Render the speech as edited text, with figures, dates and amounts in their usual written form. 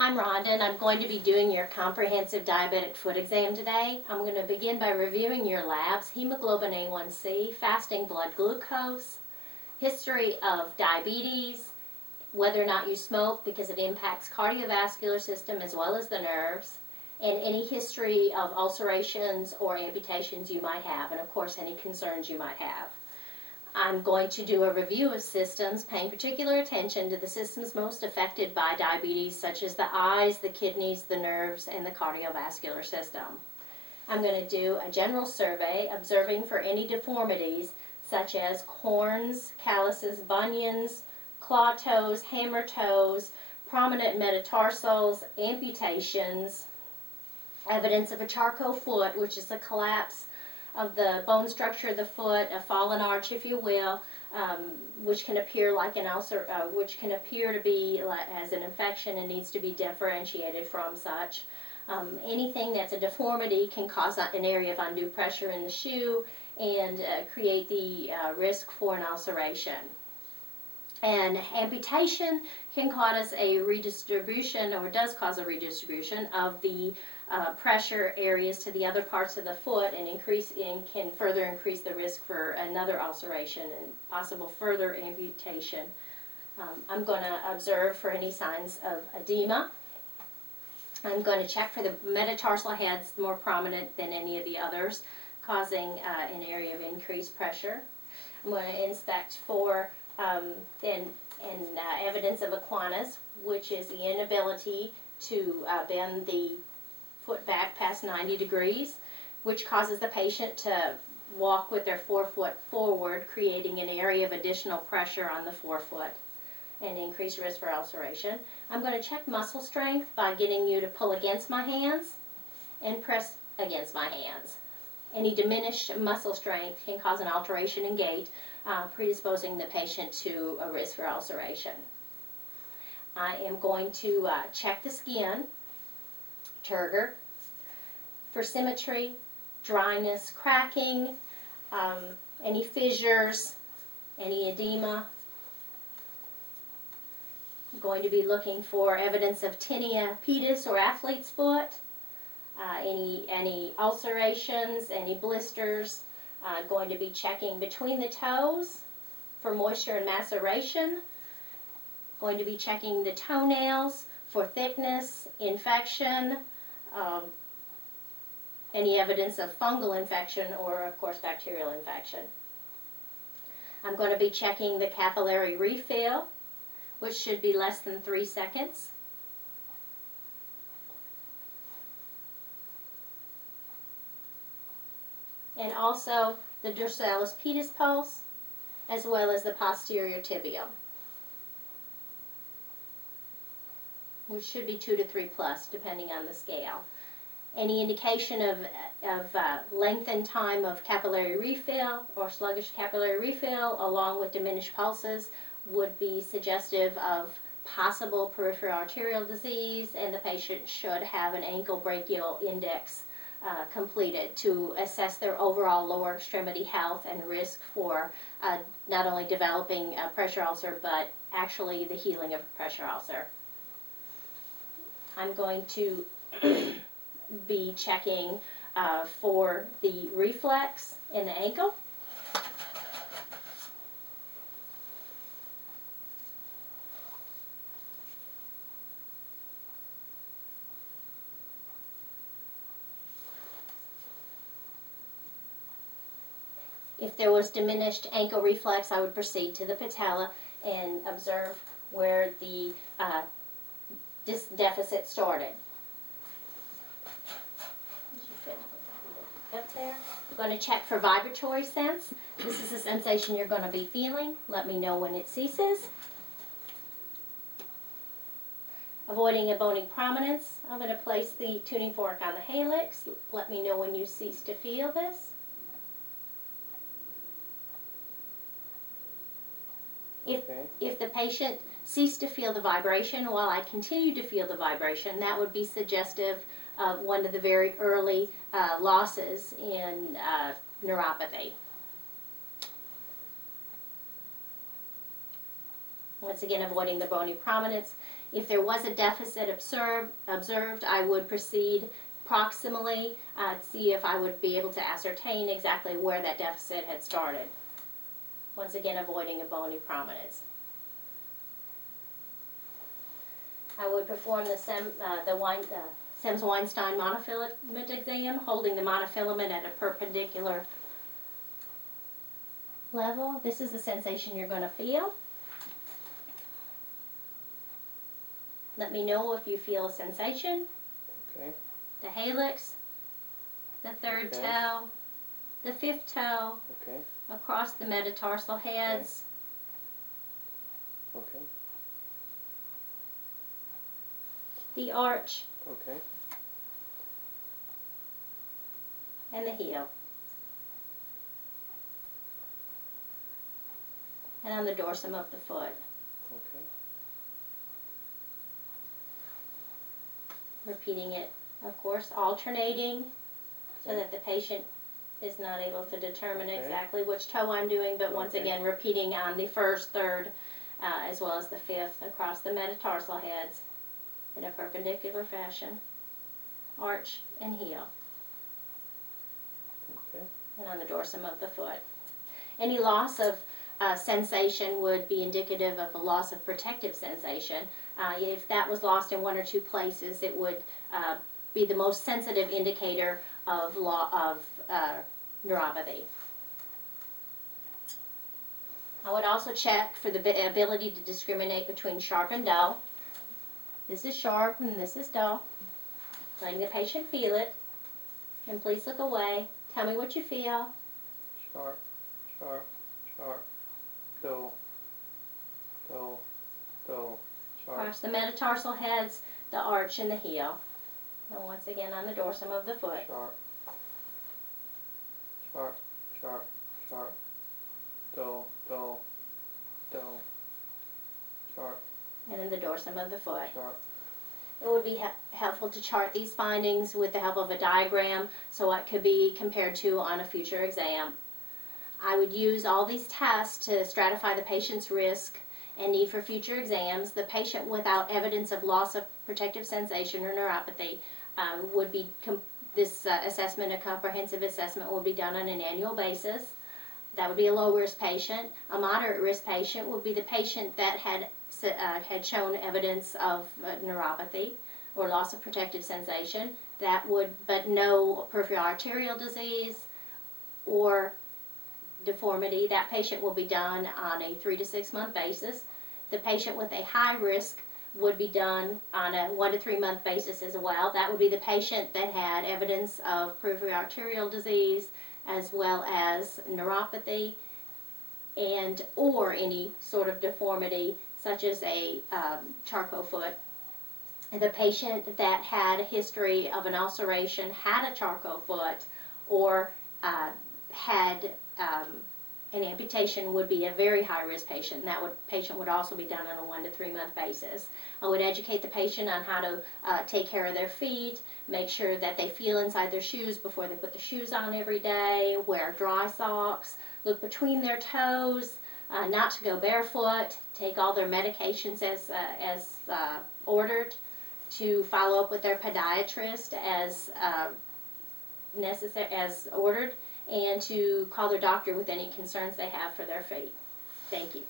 I'm Rhonda, and I'm going to be doing your comprehensive diabetic foot exam today. I'm going to begin by reviewing your labs: hemoglobin A1C, fasting blood glucose, history of diabetes, whether or not you smoke because it impacts cardiovascular system as well as the nerves, and any history of ulcerations or amputations you might have, and of course any concerns you might have. I'm going to do a review of systems, paying particular attention to the systems most affected by diabetes, such as the eyes, the kidneys, the nerves, and the cardiovascular system. I'm going to do a general survey, observing for any deformities, such as corns, calluses, bunions, claw toes, hammer toes, prominent metatarsals, amputations, evidence of a charcot foot, which is a collapse of the bone structure of the foot, a fallen arch, if you will, which can appear like an ulcer, which can appear to be as an infection and needs to be differentiated from such. Anything that's a deformity can cause an area of undue pressure in the shoe and create the risk for an ulceration. And amputation can cause a redistribution, or does cause a redistribution of the pressure areas to the other parts of the foot, and can further increase the risk for another ulceration and possible further amputation. I'm going to observe for any signs of edema. I'm going to check for the metatarsal heads, more prominent than any of the others, causing an area of increased pressure. I'm going to inspect for evidence of equinus, which is the inability to bend the foot back past 90 degrees, which causes the patient to walk with their forefoot forward, creating an area of additional pressure on the forefoot and increased risk for ulceration. I'm going to check muscle strength by getting you to pull against my hands and press against my hands. Any diminished muscle strength can cause an alteration in gait, predisposing the patient to a risk for ulceration. I am going to check the skin, turgor, for symmetry, dryness, cracking, any fissures, any edema. I'm going to be looking for evidence of tinea pedis or athlete's foot, any ulcerations, any blisters. Going to be checking between the toes for moisture and maceration. Going to be checking the toenails for thickness, infection, any evidence of fungal infection or, of course, bacterial infection. I'm going to be checking the capillary refill, which should be less than 3 seconds. And also the dorsalis pedis pulse, as well as the posterior tibial, which should be 2 to 3 plus, depending on the scale. Any indication of lengthened time of capillary refill or sluggish capillary refill, along with diminished pulses, would be suggestive of possible peripheral arterial disease, and the patient should have an ankle brachial index completed to assess their overall lower extremity health and risk for not only developing a pressure ulcer, but actually the healing of a pressure ulcer. I'm going to be checking for the reflex in the ankle. If there was diminished ankle reflex, I would proceed to the patella and observe where the deficit started. Up there. I'm going to check for vibratory sense. This is the sensation you're going to be feeling. Let me know when it ceases. Avoiding a bony prominence, I'm going to place the tuning fork on the halix. Let me know when you cease to feel this. If the patient ceased to feel the vibration while I continue to feel the vibration, that would be suggestive of one of the very early losses in neuropathy. Once again, avoiding the bony prominence. If there was a deficit observed, I would proceed proximally, see if I would be able to ascertain exactly where that deficit had started. Once again, avoiding a bony prominence. I would perform the Sims-Weinstein monofilament exam, holding the monofilament at a perpendicular level. This is the sensation you're going to feel. Let me know if you feel a sensation. Okay. The halix, the third toe, the fifth toe, Okay. across the metatarsal heads. Okay. The arch, Okay. and the heel. And on the dorsum of the foot. Okay. Repeating it, of course, alternating so that the patient is not able to determine exactly which toe I'm doing, but once again repeating on the first, third, as well as the fifth across the metatarsal heads in a perpendicular fashion. Arch and heel. Okay. And on the dorsum of the foot. Any loss of sensation would be indicative of a loss of protective sensation. If that was lost in one or two places, it would be the most sensitive indicator of neuropathy. I would also check for the ability to discriminate between sharp and dull. This is sharp and this is dull. Letting the patient feel it. And please look away. Tell me what you feel. Sharp, sharp, sharp, dull, dull, dull, sharp. Across the metatarsal heads, the arch, and the heel. And once again on the dorsum of the foot. Sharp, sharp, sharp, sharp, dull, dull, dull, sharp. And then the dorsum of the foot. Sharp. It would be helpful to chart these findings with the help of a diagram so it could be compared to on a future exam. I would use all these tests to stratify the patient's risk and need for future exams. The patient without evidence of loss of protective sensation or neuropathy would be, this assessment, a comprehensive assessment, would be done on an annual basis. That would be a low risk patient. A moderate risk patient would be the patient that had shown evidence of neuropathy or loss of protective sensation. That would, but no peripheral arterial disease or deformity. That patient will be done on a 3 to 6 month basis. The patient with a high risk would be done on a 1 to 3 month basis as well. That would be the patient that had evidence of peripheral arterial disease as well as neuropathy and or any sort of deformity such as a charcot foot. The patient that had a history of an ulceration, had a charcot foot, or had an amputation would be a very high-risk patient, and that patient would also be done on a 1 to 3 month basis. I would educate the patient on how to take care of their feet, make sure that they feel inside their shoes before they put the shoes on every day, wear dry socks, look between their toes, not to go barefoot, take all their medications as ordered, to follow up with their podiatrist as necessary, as ordered, and to call their doctor with any concerns they have for their feet. Thank you.